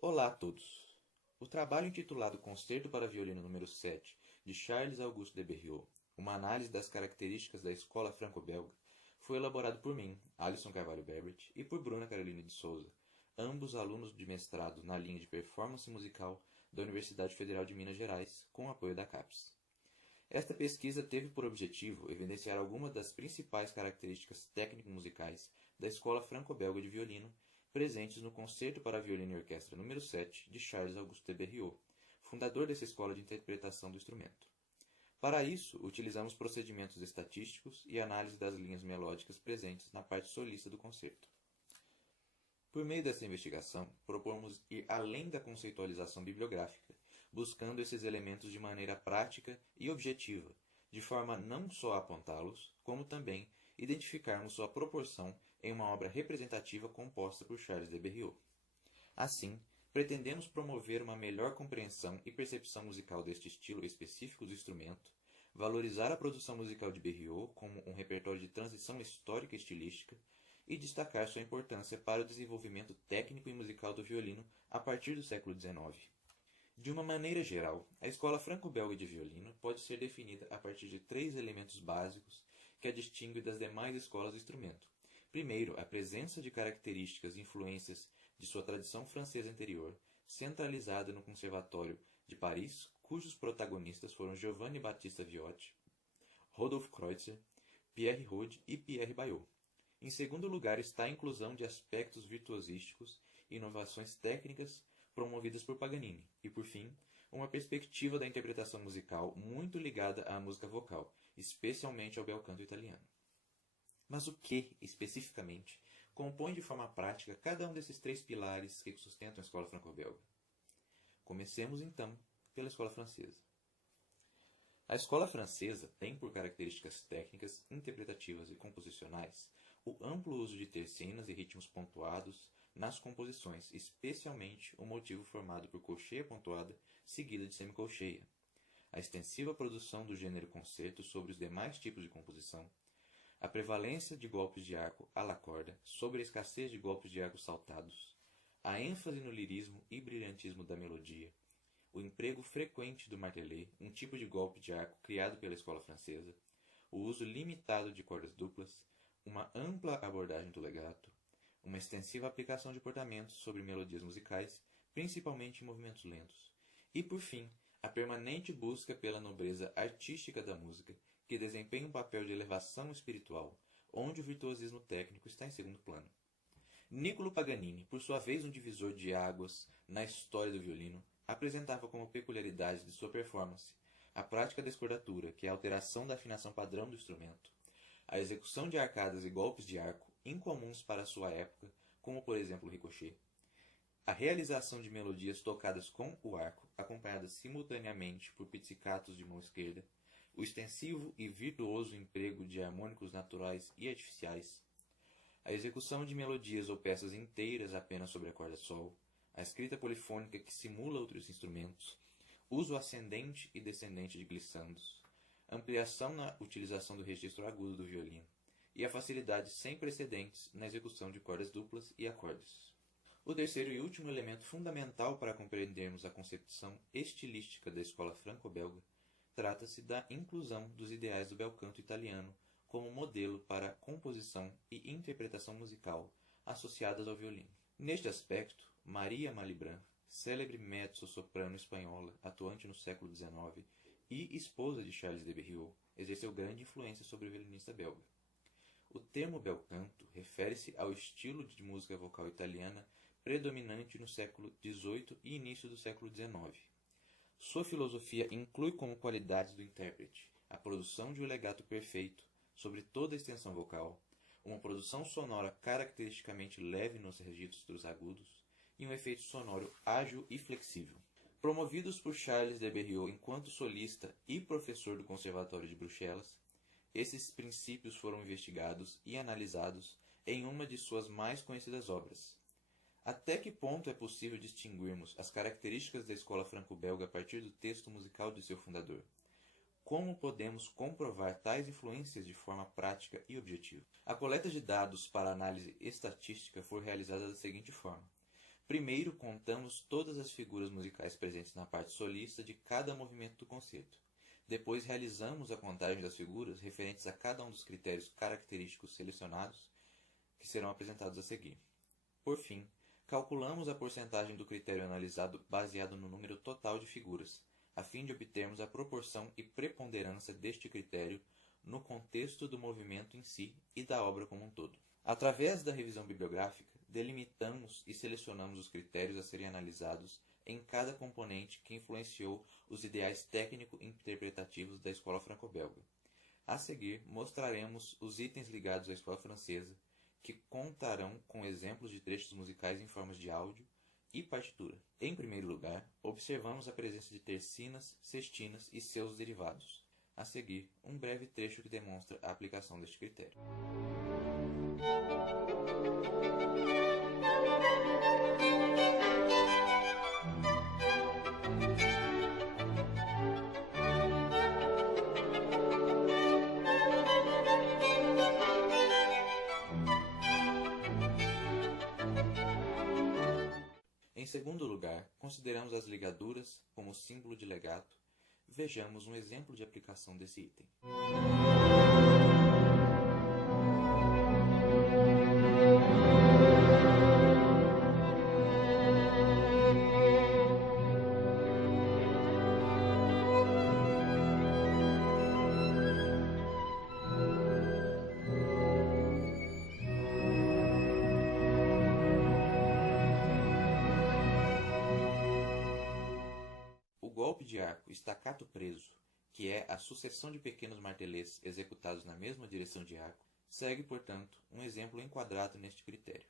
Olá a todos! O trabalho intitulado Concerto para Violino número 7, de Charles-Auguste de Berriot, uma análise das características da escola franco-belga, foi elaborado por mim, Alisson Carvalho Berbert, e por Bruna Caroline de Souza, ambos alunos de mestrado na linha de performance musical da Universidade Federal de Minas Gerais, com apoio da CAPES. Esta pesquisa teve por objetivo evidenciar algumas das principais características técnico-musicais da escola franco-belga de violino presentes no Concerto para Violino e Orquestra número 7 de Charles-Auguste de Berriot, fundador dessa escola de interpretação do instrumento. Para isso, utilizamos procedimentos estatísticos e análise das linhas melódicas presentes na parte solista do concerto. Por meio dessa investigação, propomos ir além da conceitualização bibliográfica, buscando esses elementos de maneira prática e objetiva, de forma não só a apontá-los, como também identificarmos sua proporção em uma obra representativa composta por Charles de Berriot. Assim, pretendemos promover uma melhor compreensão e percepção musical deste estilo específico do instrumento, valorizar a produção musical de Berriot como um repertório de transição histórica e estilística, e destacar sua importância para o desenvolvimento técnico e musical do violino a partir do século XIX. De uma maneira geral, a escola franco-belga de violino pode ser definida a partir de 3 elementos básicos que a distinguem das demais escolas do instrumento. Primeiro, a presença de características e influências de sua tradição francesa anterior, centralizada no Conservatório de Paris, cujos protagonistas foram Giovanni Battista Viotti, Rodolphe Kreutzer, Pierre Rode e Pierre Baillot. Em segundo lugar está a inclusão de aspectos virtuosísticos e inovações técnicas promovidas por Paganini. E, por fim, uma perspectiva da interpretação musical muito ligada à música vocal, especialmente ao bel canto italiano. Mas o que, especificamente, compõe de forma prática cada um desses 3 pilares que sustentam a escola franco-belga? Comecemos, então, pela escola francesa. A escola francesa tem por características técnicas, interpretativas e composicionais o amplo uso de tercinas e ritmos pontuados nas composições, especialmente o motivo formado por colcheia pontuada seguida de semicolcheia, a extensiva produção do gênero concerto sobre os demais tipos de composição, a prevalência de golpes de arco à la corda sobre a escassez de golpes de arco saltados, a ênfase no lirismo e brilhantismo da melodia, o emprego frequente do martelet, um tipo de golpe de arco criado pela escola francesa, o uso limitado de cordas duplas, uma ampla abordagem do legato, uma extensiva aplicação de portamentos sobre melodias musicais, principalmente em movimentos lentos, e, por fim, a permanente busca pela nobreza artística da música, que desempenha um papel de elevação espiritual, onde o virtuosismo técnico está em segundo plano. Niccolò Paganini, por sua vez um divisor de águas na história do violino, apresentava como peculiaridade de sua performance a prática da escordatura, que é a alteração da afinação padrão do instrumento, a execução de arcadas e golpes de arco incomuns para sua época, como por exemplo o ricochet, a realização de melodias tocadas com o arco, acompanhadas simultaneamente por pizzicatos de mão esquerda, o extensivo e virtuoso emprego de harmônicos naturais e artificiais, a execução de melodias ou peças inteiras apenas sobre a corda sol, a escrita polifônica que simula outros instrumentos, uso ascendente e descendente de glissandos, ampliação na utilização do registro agudo do violino e a facilidade sem precedentes na execução de cordas duplas e acordes. O terceiro e último elemento fundamental para compreendermos a concepção estilística da escola franco-belga trata-se da inclusão dos ideais do bel canto italiano como modelo para composição e interpretação musical associadas ao violino. Neste aspecto, Maria Malibran, célebre mezzo-soprano espanhola atuante no século XIX e esposa de Charles de Berriot, exerceu grande influência sobre o violinista belga. O termo bel canto refere-se ao estilo de música vocal italiana predominante no século XVIII e início do século XIX. Sua filosofia inclui como qualidades do intérprete a produção de um legato perfeito sobre toda a extensão vocal, uma produção sonora caracteristicamente leve nos registros agudos e um efeito sonoro ágil e flexível. Promovidos por Charles de Berriot enquanto solista e professor do Conservatório de Bruxelas, esses princípios foram investigados e analisados em uma de suas mais conhecidas obras. Até que ponto é possível distinguirmos as características da escola franco-belga a partir do texto musical de seu fundador? Como podemos comprovar tais influências de forma prática e objetiva? A coleta de dados para análise estatística foi realizada da seguinte forma. Primeiro contamos todas as figuras musicais presentes na parte solista de cada movimento do concerto. Depois realizamos a contagem das figuras referentes a cada um dos critérios característicos selecionados, que serão apresentados a seguir. Por fim, calculamos a porcentagem do critério analisado baseado no número total de figuras, a fim de obtermos a proporção e preponderância deste critério no contexto do movimento em si e da obra como um todo. Através da revisão bibliográfica, delimitamos e selecionamos os critérios a serem analisados em cada componente que influenciou os ideais técnico-interpretativos da escola franco-belga. A seguir, mostraremos os itens ligados à escola francesa, que contarão com exemplos de trechos musicais em formas de áudio e partitura. Em primeiro lugar, observamos a presença de tercinas, sextinas e seus derivados. A seguir, um breve trecho que demonstra a aplicação deste critério. Em segundo lugar, consideramos as ligaduras como símbolo de legato. Vejamos um exemplo de aplicação desse item. O golpe de arco staccato preso, que é a sucessão de pequenos martelês executados na mesma direção de arco, segue, portanto, um exemplo enquadrado neste critério.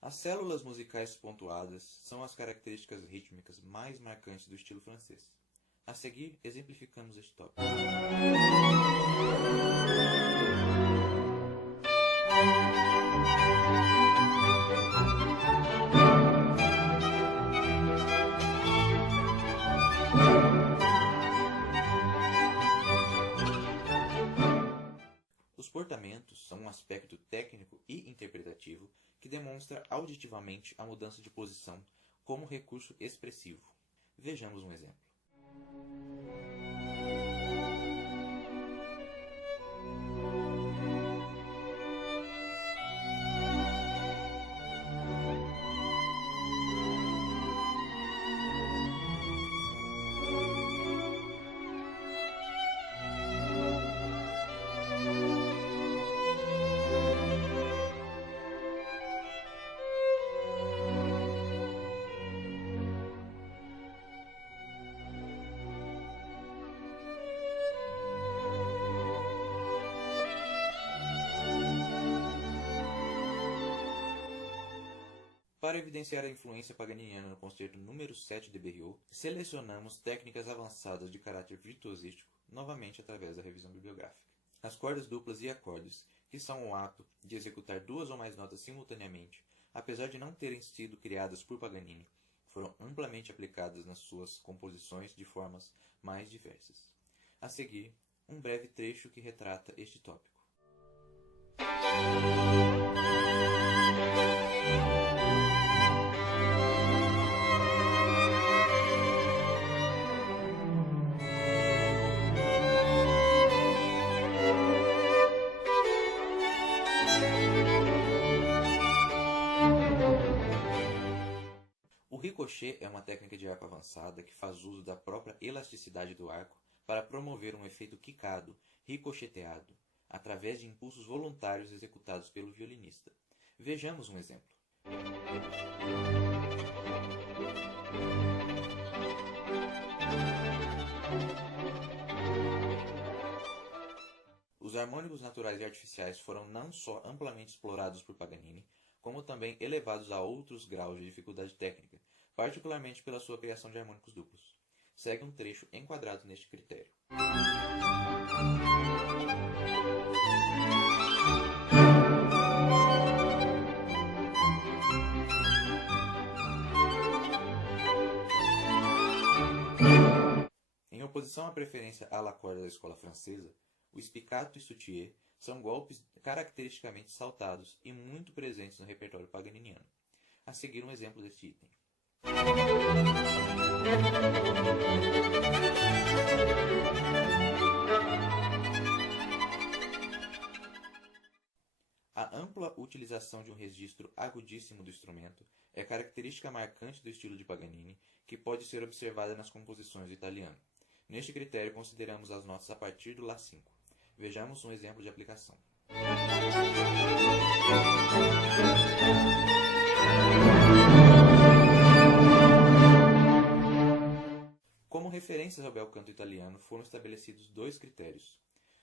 As células musicais pontuadas são as características rítmicas mais marcantes do estilo francês. A seguir, exemplificamos este tópico. Os portamentos são um aspecto técnico e interpretativo que demonstra auditivamente a mudança de posição como recurso expressivo. Vejamos um exemplo. Para evidenciar a influência paganiniana no concerto número 7 de Berlioz, selecionamos técnicas avançadas de caráter virtuosístico, novamente através da revisão bibliográfica. As cordas duplas e acordes, que são o ato de executar duas ou mais notas simultaneamente, apesar de não terem sido criadas por Paganini, foram amplamente aplicadas nas suas composições de formas mais diversas. A seguir, um breve trecho que retrata este tópico. O ricochet é uma técnica de arco avançada que faz uso da própria elasticidade do arco para promover um efeito quicado, ricocheteado, através de impulsos voluntários executados pelo violinista. Vejamos um exemplo. Os harmônicos naturais e artificiais foram não só amplamente explorados por Paganini, como também elevados a outros graus de dificuldade técnica, particularmente pela sua criação de harmônicos duplos. Segue um trecho enquadrado neste critério. oposição à preferência à la corda da escola francesa, o spiccato e soutien são golpes caracteristicamente saltados e muito presentes no repertório paganiniano. A seguir um exemplo deste item. A ampla utilização de um registro agudíssimo do instrumento é característica marcante do estilo de Paganini, que pode ser observada nas composições do italiano. Neste critério, consideramos as notas a partir do Lá 5. Vejamos um exemplo de aplicação. Como referências ao bel canto italiano, foram estabelecidos dois critérios.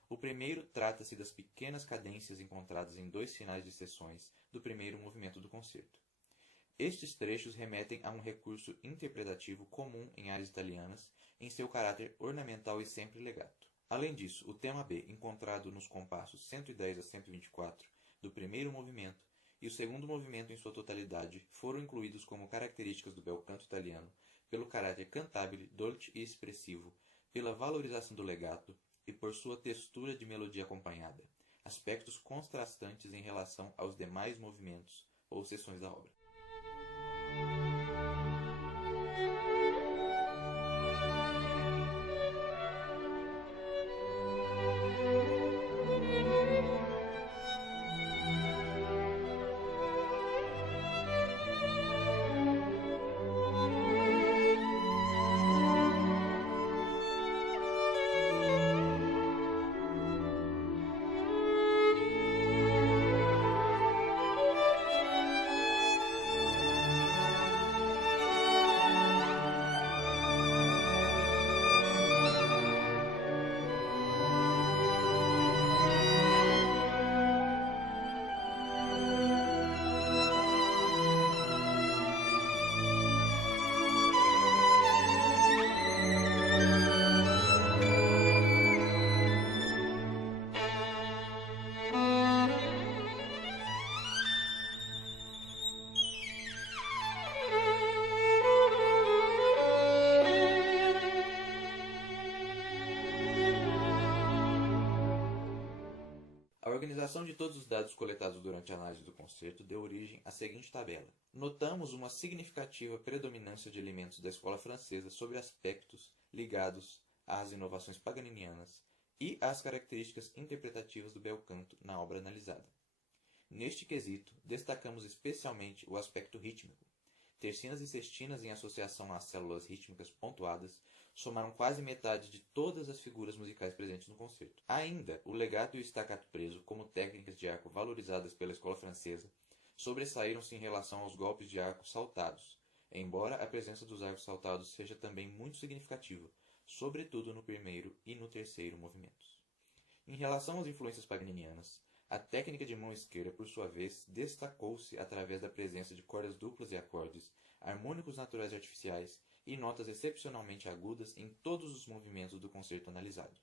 O primeiro trata-se das pequenas cadências encontradas em dois finais de seções do primeiro movimento do concerto. Estes trechos remetem a um recurso interpretativo comum em áreas italianas, em seu caráter ornamental e sempre legato. Além disso, o tema B, encontrado nos compassos 110 a 124 do primeiro movimento, e o segundo movimento em sua totalidade foram incluídos como características do bel canto italiano pelo caráter cantabile, dolce e expressivo, pela valorização do legato e por sua textura de melodia acompanhada, aspectos contrastantes em relação aos demais movimentos ou seções da obra. A organização de todos os dados coletados durante a análise do concerto deu origem à seguinte tabela. Notamos uma significativa predominância de elementos da escola francesa sobre aspectos ligados às inovações paganinianas e às características interpretativas do bel canto na obra analisada. Neste quesito, destacamos especialmente o aspecto rítmico. Tercinas e sextinas em associação às células rítmicas pontuadas somaram quase metade de todas as figuras musicais presentes no concerto. Ainda, o legato e o staccato preso, como técnicas de arco valorizadas pela escola francesa, sobressaíram-se em relação aos golpes de arco saltados, embora a presença dos arcos saltados seja também muito significativa, sobretudo no primeiro e no terceiro movimentos. Em relação às influências paganinianas, a técnica de mão esquerda, por sua vez, destacou-se através da presença de cordas duplas e acordes, harmônicos naturais e artificiais e notas excepcionalmente agudas em todos os movimentos do concerto analisado.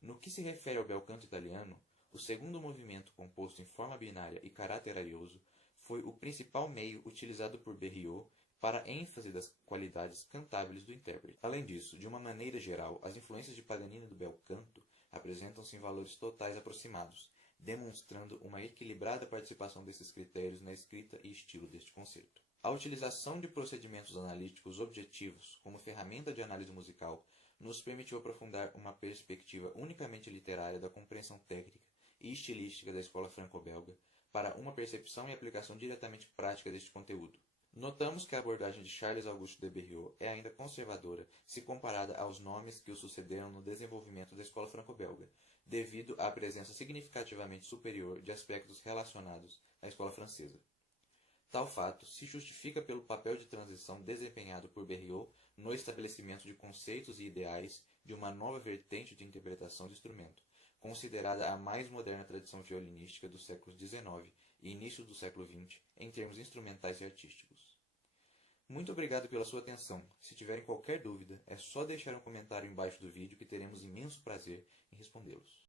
No que se refere ao bel canto italiano, o segundo movimento, composto em forma binária e caráter arioso, foi o principal meio utilizado por Berriot para ênfase das qualidades cantáveis do intérprete. Além disso, de uma maneira geral, as influências de Paganini do bel canto apresentam-se em valores totais aproximados, demonstrando uma equilibrada participação desses critérios na escrita e estilo deste concerto. A utilização de procedimentos analíticos objetivos como ferramenta de análise musical nos permitiu aprofundar uma perspectiva unicamente literária da compreensão técnica e estilística da escola franco-belga para uma percepção e aplicação diretamente prática deste conteúdo. Notamos que a abordagem de Charles Auguste de Berriot é ainda conservadora se comparada aos nomes que o sucederam no desenvolvimento da escola franco-belga, devido à presença significativamente superior de aspectos relacionados à escola francesa. Tal fato se justifica pelo papel de transição desempenhado por Berriot no estabelecimento de conceitos e ideais de uma nova vertente de interpretação do instrumento, considerada a mais moderna tradição violinística do século XIX e início do século XX em termos instrumentais e artísticos. Muito obrigado pela sua atenção. Se tiverem qualquer dúvida, é só deixar um comentário embaixo do vídeo que teremos imenso prazer em respondê-los.